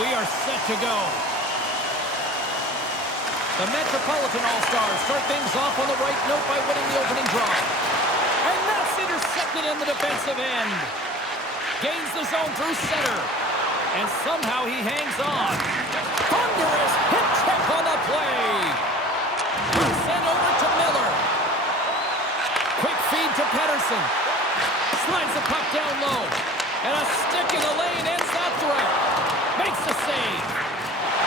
we are set to go. The Metropolitan All-Stars start things off on the right note by winning the opening draw. And that's intercepted in the defensive end. Gains the zone through center. And somehow he hangs on. Thunderous hip check on the play. Sent over to Miller. Quick feed to Pedersen. Slides the puck down low. And a stick in the lane ends that threat. Makes the save.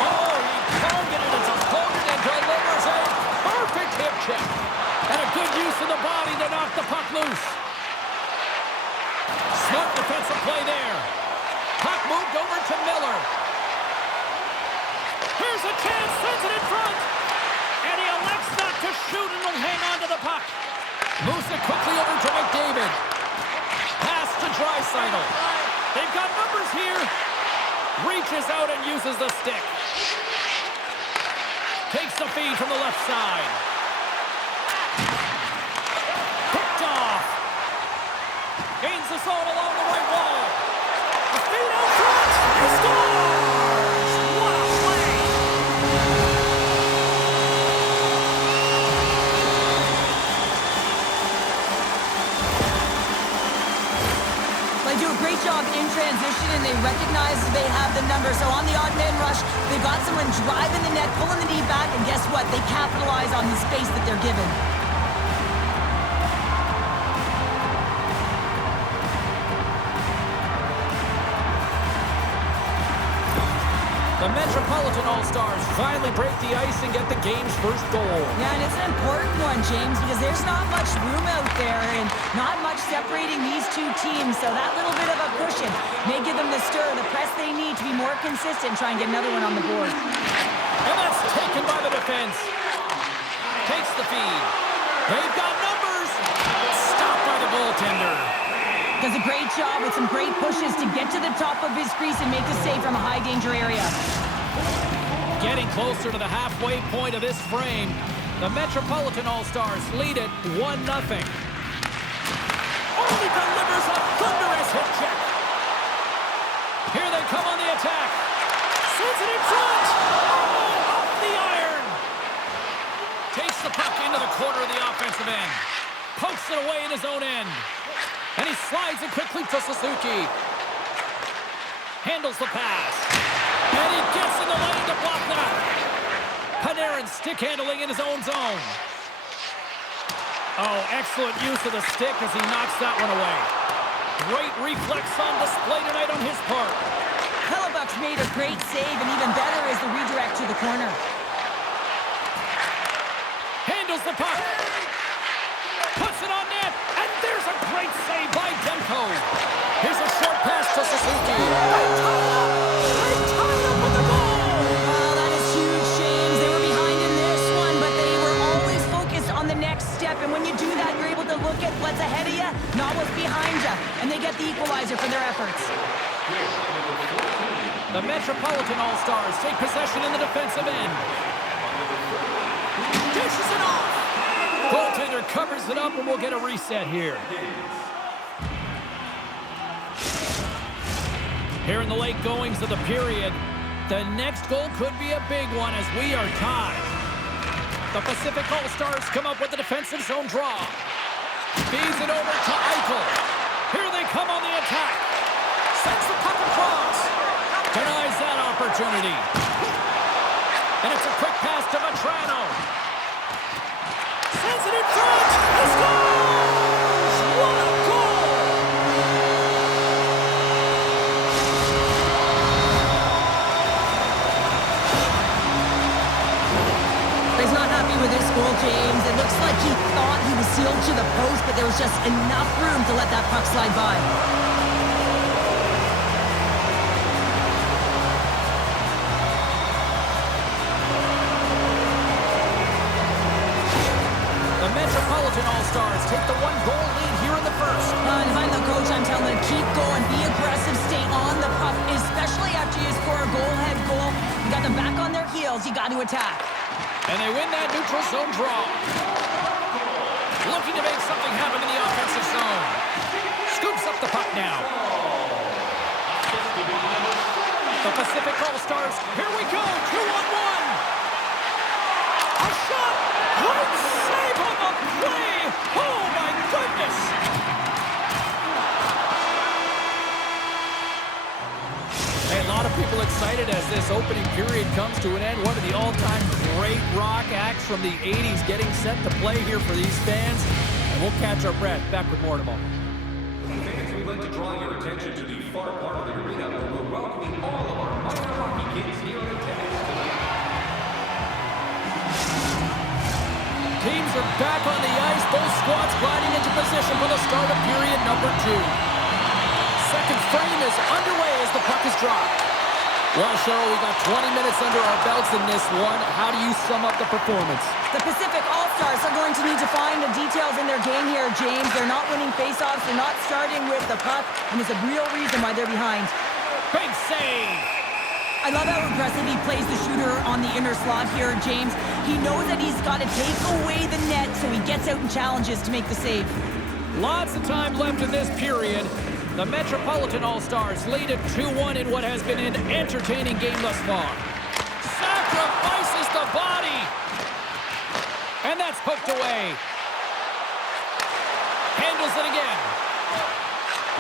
Oh, he targeted his opponent and delivers a perfect hip check. And a good use of the body to knock the puck loose. Smart defensive play there. Puck moved over to Miller. Here's a chance, sends it in front. And he elects not to shoot and will hang on to the puck. Moves it quickly over to McDavid. Pass to Draisaitl. They've got numbers here. Reaches out and uses the stick. Takes the feed from the left side. Picked off. Gains the zone along the right wall. A feed out front. He scores! What a play! They do a great job in transition, and they recognize they have the number. So on the odd man rush, they got someone driving the net, pulling the knee back, and guess what? They capitalize on the space that they're given. The Metropolitan All-Stars finally break the ice and get the game's first goal. Yeah, and it's an important one, James, because there's not much room out there and not much separating these two teams. So that little bit of a cushion may give them the stir, the press they need to be more consistent, try and get another one on the board. And that's taken by the defense. Takes the feed. They've got numbers. Stopped by the goaltender. Does a great job with some great pushes to get to the top of his crease and make the save from a high-danger area. Getting closer to the halfway point of this frame, the Metropolitan All-Stars lead it 1-0. Only delivers a thunderous hit check. Here they come on the attack. Sends it in front. Oh, off the iron. Takes the puck into the corner of the offensive end. Pokes it away in his own end. And he slides it quickly to Suzuki. Handles the pass. And he gets in the lane to block that. Panarin stick handling in his own zone. Oh, excellent use of the stick as he knocks that one away. Great reflex on display tonight on his part. Hellebuck's made a great save, and even better is the redirect to the corner. Handles the puck. Puts it on net. And there's a great save by Demko. Here's a short pass to Suzuki. They tie up with the goal. Oh, that is huge, James. They were behind in this one, but they were always focused on the next step. And when you do that, you're able to look at what's ahead of you, not what's behind you. And they get the equalizer for their efforts. The Metropolitan All-Stars take possession in the defensive end. Dishes it off. Goaltender covers it up, and we'll get a reset here. Here in the late goings of the period, the next goal could be a big one as we are tied. The Pacific All-Stars come up with the defensive zone draw. Feeds it over to Eichel. Here they come on the attack. Sends the puck across. Denies that opportunity. And it's a quick pass to Vetrano. Sends it in front. He scores! What a goal! He's not happy with this goal, James. It looks like he thought he was sealed to the post, but there was just enough room to let that puck slide by. The Metropolitan All-Stars take the one-goal lead here in the first. If I'm the coach, I'm telling them, keep going, be aggressive, stay on the puck, especially after you score a goal-head goal. You got them back on their heels, you got to attack. And they win that neutral zone draw. Looking to make something happen in the offensive zone. Scoops up the puck now. The Pacific All-Stars, here we go, 2-on-1. A shot, great save on the play. Oh my goodness. Hey, a lot of people excited as this opening period comes to an end. One of the all-time great rock acts from the 80s getting set to play here for these fans. And we'll catch our breath. Back with more in a moment. Fans, we'd like to draw your attention to the far part of the arena where we're welcoming all of our minor hockey kids here in attendance tonight. Teams are back on the ice. Both squads gliding into position for the start of period number 2. Second frame is underway as the puck is dropped. Well, Cheryl, we got 20 minutes under our belts in this one. How do you sum up the performance? The Pacific All-Stars are going to need to find the details in their game here, James. They're not winning faceoffs. They're not starting with the puck, and there's a real reason why they're behind. Big save! I love how aggressive he plays the shooter on the inner slot here, James. He knows that he's got to take away the net, so he gets out and challenges to make the save. Lots of time left in this period. The Metropolitan All-Stars lead at 2-1 in what has been an entertaining game thus far. Sacrifices the body! And that's poked away. Handles it again.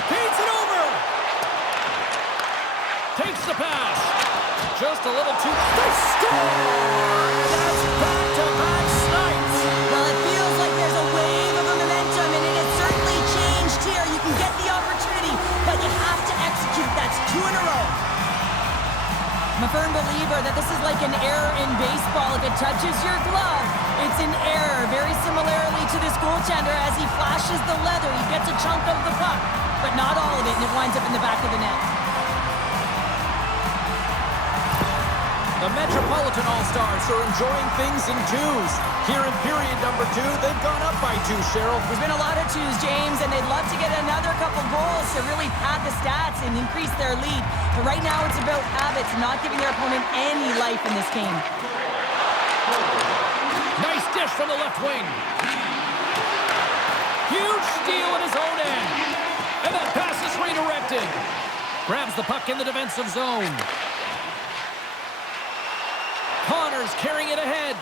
Feeds it over! Takes the pass. Just a little too... They score! That's back-to-back snipes! Well, it feels like there's a wave of momentum, and it has certainly changed here. You can get the opportunity, but you have to execute. That's 2 in a row. I'm a firm believer that this is like an error in baseball. If it touches your glove, it's an error. Very similarly to this goaltender, as he flashes the leather, he gets a chunk of the puck, but not all of it, and it winds up in the back of the net. The Metropolitan All-Stars are enjoying things in twos. Here in period number 2, they've gone up by 2, Cheryl. There's been a lot of twos, James, and they'd love to get another couple goals to really pad the stats and increase their lead. But right now it's about habits, not giving their opponent any life in this game. Nice dish from the left wing. Huge steal at his own end. And that pass is redirected. Grabs the puck in the defensive zone. Connors carrying it ahead.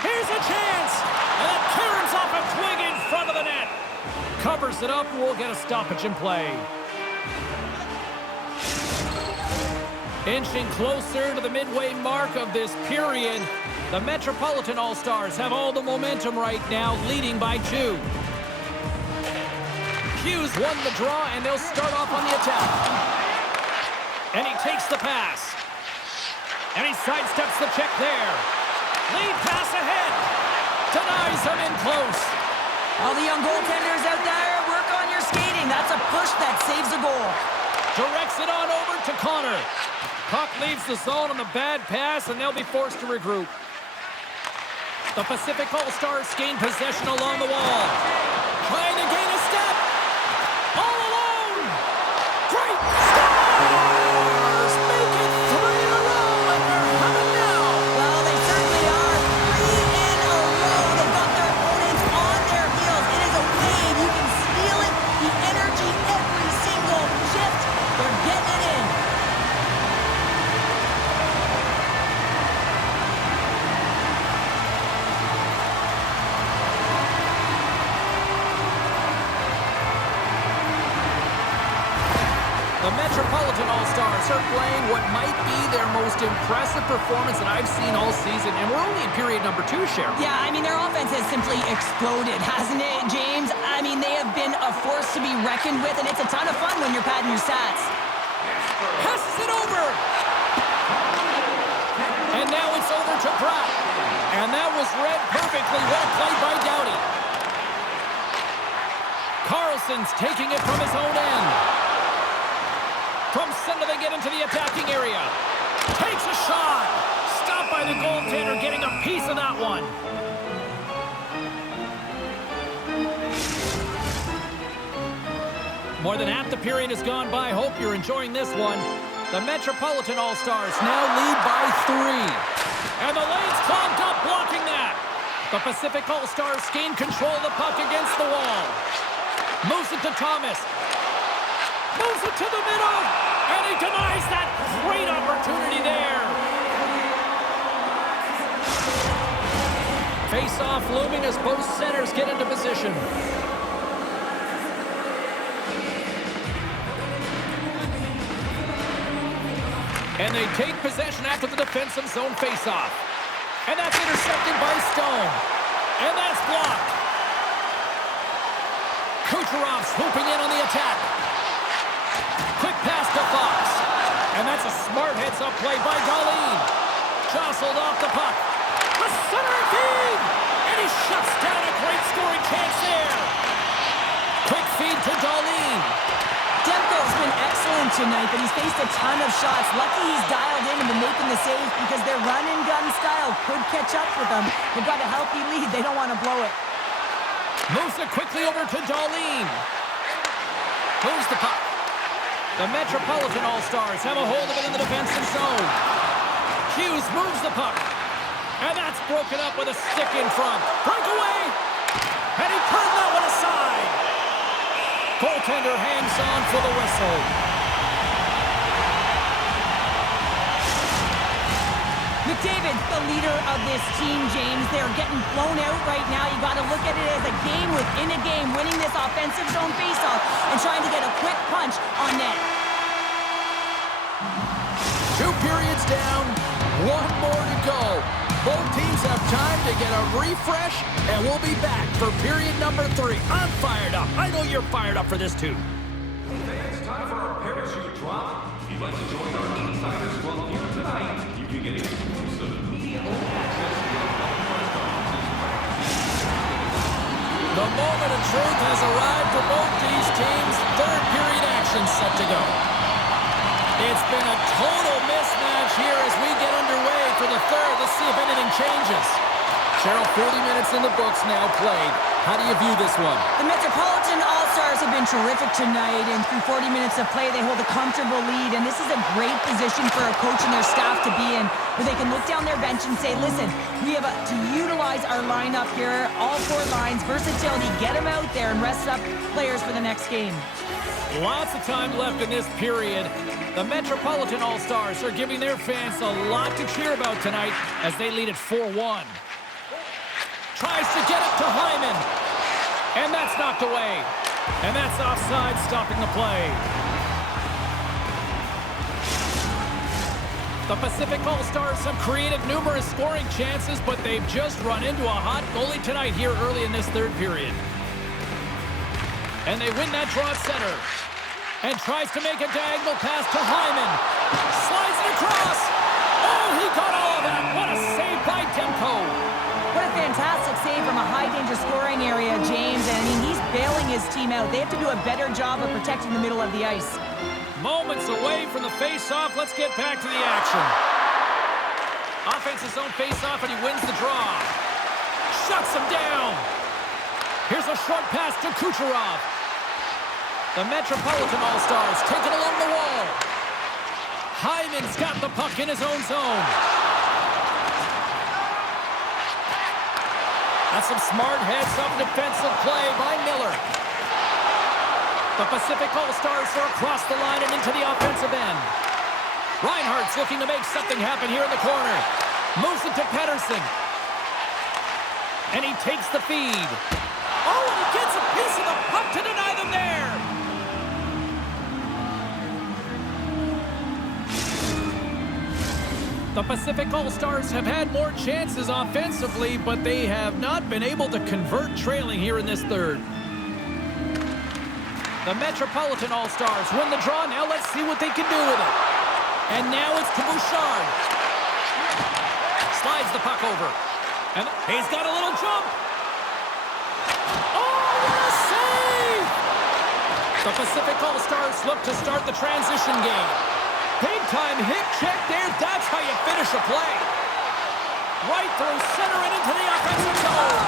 Here's a chance. And that caroms off a twig in front of the net. Covers it up. We'll get a stoppage in play. Inching closer to the midway mark of this period. The Metropolitan All-Stars have all the momentum right now, leading by 2. Hughes won the draw, and they'll start off on the attack. And he takes the pass. And he sidesteps the check there. Lead pass ahead. Denies him in close. All the young goaltenders out there, work on your skating. That's a push that saves a goal. Directs it on over to Connor. Puck leaves the zone on the bad pass, and they'll be forced to regroup. The Pacific All-Stars gain possession along the wall. Trying to gain a step. All alone. Great stars! Make it 3 in a row, and they're coming now. Well, they certainly are. 3 in a row. They've got their opponents on their heels. It is a wave. You can feel it. The energy every single shift. They're getting it in. The Metropolitan All-Stars are playing what might be their most impressive performance that I've seen all season, and we're only in period number 2, Cheryl. Yeah, I mean, their offense has simply exploded, hasn't it, James? I mean, they have been a force to be reckoned with, and it's a ton of fun when you're padding your stats. Passes it over! And now it's over to Pratt. And that was read perfectly. What a play by Doughty. Carlson's taking it from his own end. From center, they get into the attacking area. Takes a shot. Stopped by the goaltender, getting a piece of that one. More than half the period has gone by. Hope you're enjoying this one. The Metropolitan All-Stars now lead by 3. And the lane's clogged up, blocking that. The Pacific All-Stars gain control of the puck against the wall. Moves it to Thomas. Moves it to the middle. And he denies that face-off looming as both centers get into position. And they take possession after the defensive zone face-off. And that's intercepted by Stone. And that's blocked. Kucherov swooping in on the attack. Quick pass to Fox. And that's a smart heads-up play by Darlene. Jostled off the puck. A center feed! And he shuts down a great scoring chance there. Quick feed to Darlene. Demko's been excellent tonight, but he's faced a ton of shots. Lucky he's dialed in and been making the saves because their run-and-gun style could catch up with them. They've got a healthy lead. They don't want to blow it. Moves it quickly over to Darlene. Moves the puck. The Metropolitan All-Stars have a hold of it in the defensive zone. Hughes moves the puck. And that's broken up with a stick in front. Breakaway! And he turned that one aside. Goaltender hangs on for the whistle. McDavid, the leader of this team, James. They're getting blown out right now. You got to look at it as a game within a game, winning this offensive zone faceoff and trying to get a quick punch on net. 2 periods down, 1 more to go. Both teams have time to get a refresh, and we'll be back for period number 3. I'm fired up. I know you're fired up for this too. It's time for our parachute drop. If you'd like to join our Insiders Club here tonight, you can get exclusive media-only access to our press conferences. The moment of truth has arrived for both these teams. 3rd period action set to go. It's been a total mismatch here as we get underway for the 3rd. Let's see if anything changes. Cheryl, 40 minutes in the books now played. How do you view this one? The Metropolitan All-Stars have been terrific tonight, and through 40 minutes of play, they hold a comfortable lead, and this is a great position for a coach and their staff to be in, where they can look down their bench and say, listen, we have to utilize our lineup here, all 4 lines, versatility, get them out there and rest up players for the next game. Lots of time left in this period. The Metropolitan All-Stars are giving their fans a lot to cheer about tonight as they lead at 4-1. Tries to get it to Hyman. And that's knocked away. And that's offside, stopping the play. The Pacific All-Stars have created numerous scoring chances, but they've just run into a hot goalie tonight here early in this 3rd period. And they win that draw at center. And tries to make a diagonal pass to Hyman. Slides it across. Oh, he got all of that. What a save by Demko. What a fantastic save from a high-danger scoring area, James. And, I mean, he's bailing his team out. They have to do a better job of protecting the middle of the ice. Moments away from the face-off. Let's get back to the action. Offensive zone face-off, and he wins the draw. Shuts him down. Here's a short pass to Kucherov. The Metropolitan All-Stars take it along the wall. Hyman's got the puck in his own zone. That's some smart heads-up defensive play by Miller. The Pacific All-Stars are across the line and into the offensive end. Reinhardt's looking to make something happen here in the corner. Moves it to Pettersson. And he takes the feed. Oh, and he gets a piece of the puck to deny them there. The Pacific All-Stars have had more chances offensively, but they have not been able to convert trailing here in this 3rd. The Metropolitan All-Stars win the draw. Now let's see what they can do with it. And now it's to Bouchard. Slides the puck over. And he's got a little jump. Oh, what a save! The Pacific All-Stars look to start the transition game. Big-time hit check there. That's how you finish a play. Right through center and into the offensive zone.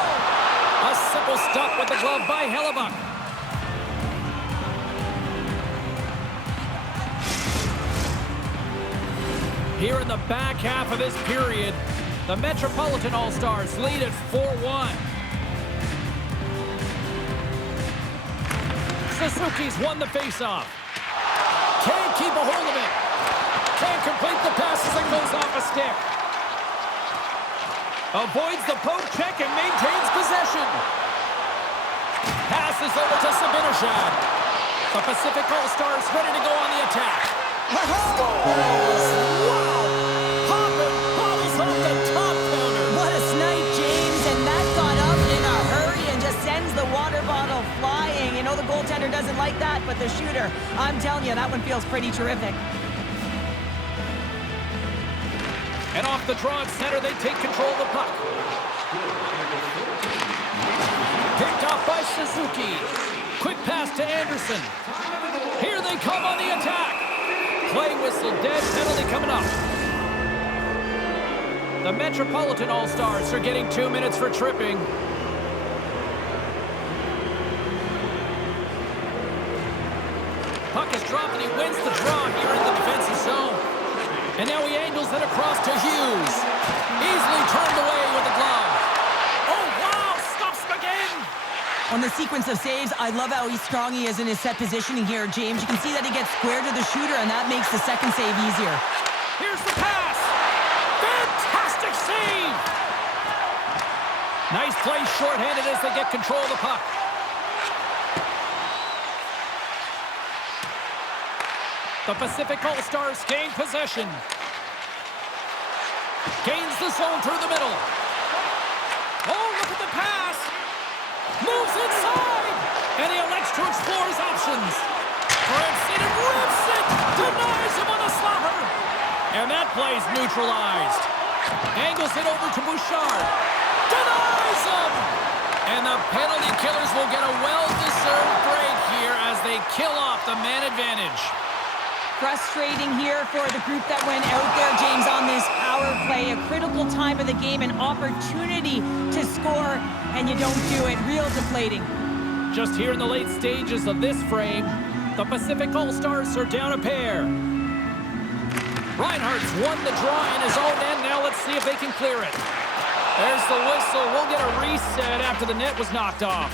A simple stop with the glove by Hellebuck. Here in the back half of this period, the Metropolitan All-Stars lead at 4-1. Suzuki's won the faceoff. Can't keep a hold of it. Can't complete the pass as it goes off a stick. Avoids the poke check and maintains possession. Passes over to Sabinishad. The Pacific All-Stars ready to go on the attack. Scores! Wow! Hoppin bottles off the top counter. What a snipe, James, and that got up in a hurry and just sends the water bottle flying. You know the goaltender doesn't like that, but the shooter, I'm telling you, that one feels pretty terrific. And off the draw at center, they take control of the puck. Picked off by Suzuki. Quick pass to Anderson. Here they come on the attack. Play whistle, dead penalty coming up. The Metropolitan All-Stars are getting 2 minutes for tripping. Puck is dropped and he wins the draw here in the defensive zone. And now he angles it across to Hughes. Easily turned away with the glove. Oh, wow! Stops him again! On the sequence of saves, I love how strong he is in his set positioning here, James. You can see that he gets square to the shooter, and that makes the second save easier. Here's the pass! Fantastic save! Nice play shorthanded as they get control of the puck. The Pacific All-Stars gain possession. Gains the zone through the middle. Oh, look at the pass! Moves inside! And he elects to explore his options. Grips it and rips it! Denies him on the slapper! And that play's neutralized. Angles it over to Bouchard. Denies him! And the penalty killers will get a well-deserved break here as they kill off the man advantage. Frustrating here for the group that went out there, James, on this power play. A critical time of the game, an opportunity to score, and you don't do it. Real deflating. Just here in the late stages of this frame, the Pacific All-Stars are down a pair. Reinhardt's won the draw in his own end. Now let's see if they can clear it. There's the whistle. We'll get a reset after the net was knocked off.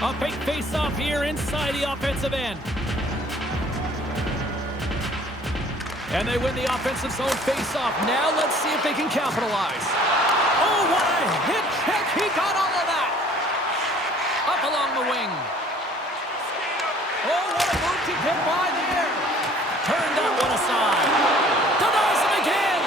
A big face-off here inside the offensive end. And they win the offensive zone face-off. Now let's see if they can capitalize. Oh, what a hit check. He got all of that. Up along the wing. Oh, what a move to get by there. Turned that one aside. Denies him again.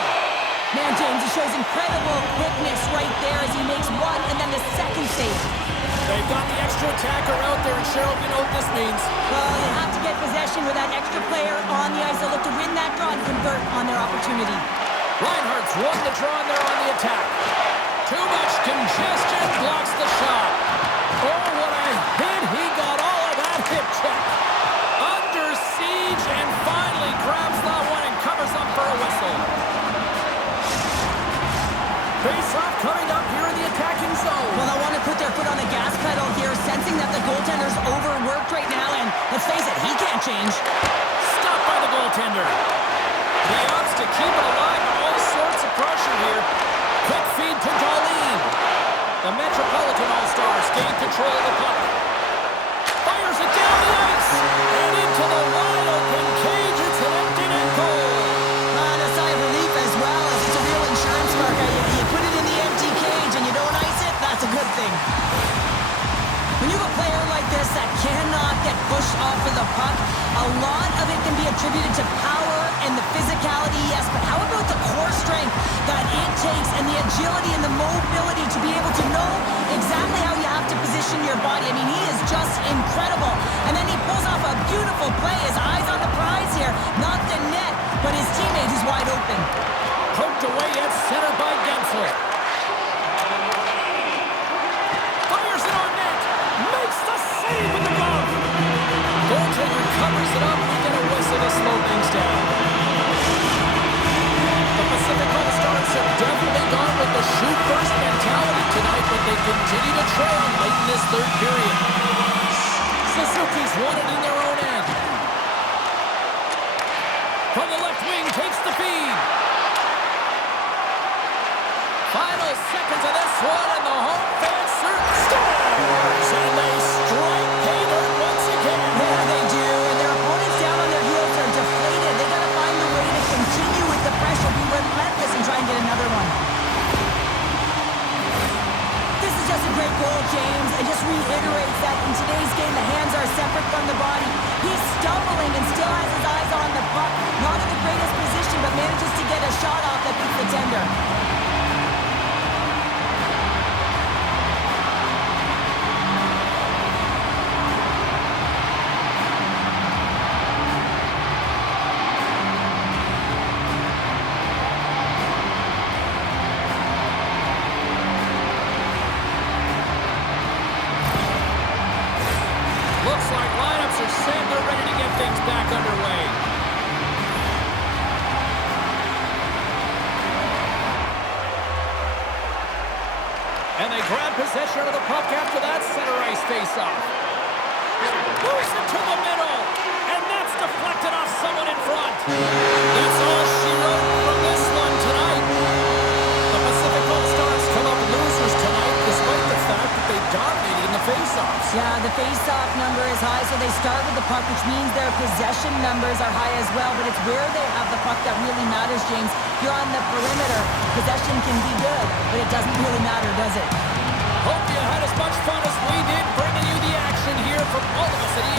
Man, James, he shows incredible quickness right there as he makes one and then the second save. They've got the extra attacker out there, and Cheryl, you know what this means. Well, they have to get possession with that extra player on the ice. They'll look to win that draw and convert on their opportunity. Reinhardt's won the draw, and they're on the attack. Too much congestion blocks the shot. Oh, what a hit. He got all of that hip check. Under siege, and finally grabs that one and covers up for a whistle. Face-off coming up here in the attacking zone. Well, I want to put their foot on the gas pedal here, sensing that the goaltender's overworked right now, and let's face it, he can't change. Stopped by the goaltender. The odds to keep it alive with all sorts of pressure here. Quick feed to Darlene. The Metropolitan All-Stars gain control of the puck. Fires it down the ice. And into the wide open cage. It's an empty net goal. A sigh of relief as well, as it's a real insurance marker. You put it in the empty cage and you don't ice it, that's a good thing. When you have a player like this that cannot get pushed off of the puck, a lot of it can be attributed to power and the physicality, yes, but how about the core strength that it takes and the agility and the mobility to be able to know exactly how you have to position your body? I mean, he is just incredible. And then he pulls off a beautiful play. His eyes on the prize here, not the net, but his teammate who's wide open. Poked away at center by Gensel. Fires it on net. Makes the save with the glove. Goaltender covers it up. We get a whistle to slow things down. The Pacific All-Stars have definitely gone with the shoot-first mentality tonight, but they continue to trail late in this third period. Suzuki's won it in their own end. From the left wing, takes the feed. Final seconds of this one, and the home fans scores! And they strike pay dirt once again. Yeah, they do, and their opponents down on their heels are deflated. They got to find a way to continue with the pressure. to grab possession of the puck after that center ice faceoff. Moves it to the middle, and that's deflected off someone in front. That's all she wrote from this one tonight. The Pacific All-Stars come up losers tonight, despite the fact that they dominated in the faceoffs. Yeah, the face-off number is high, so they start with the puck, which means their possession numbers are high as well, but it's where they have the puck that really matters, James. If you're on the perimeter, possession can be good, but it doesn't really matter, does it? Hope you had as much fun as we did bringing you the action here from all of us at